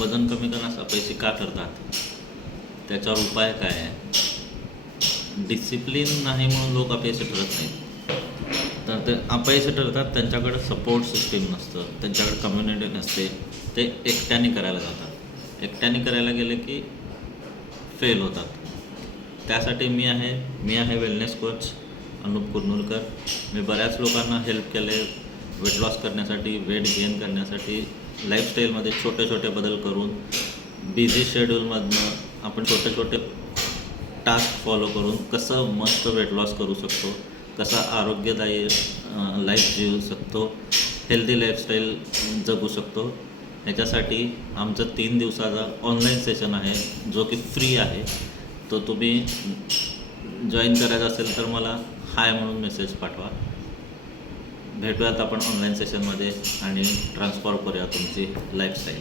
वजन कमी करण्यास अपयशी का ठरतात, त्याच्यावर उपाय काय आहे? डिसिप्लिन नाही म्हणून लोक अपयशी ठरत नाहीत, तर ते अपयशी ठरतात त्यांच्याकडे सपोर्ट सिस्टीम नसतं, त्यांच्याकडे कम्युनिटी नसते, ते एकट्याने करायला जातात. एकट्याने करायला गेले की फेल होतात. त्यासाठी मी आहे वेलनेस कोच अनुप कुरनुलकर. मी बऱ्याच लोकांना हेल्प केले वेट लॉस करण्यासाठी, वेट गेन करण्यासाठी. लाईफस्टाईलमध्ये छोटे छोटे बदल करून, बिझी शेड्यूलमधनं आपण छोटे छोटे टास्क फॉलो करून कसं मस्त वेट लॉस करू शकतो, कसा आरोग्यदायी लाईफ जीवू शकतो, हेल्दी लाईफस्टाईल जगू शकतो. ह्याच्यासाठी आमचं 3 दिवसाचा ऑनलाईन सेशन आहे जो की फ्री आहे. तो तुम्ही जॉईन करायचा असेल तर मला हाय म्हणून मेसेज पाठवा. भेटूयात आपण ऑनलाईन सेशनमध्ये आणि ट्रान्सफॉर्म करूया तुमची लाईफस्टाईल.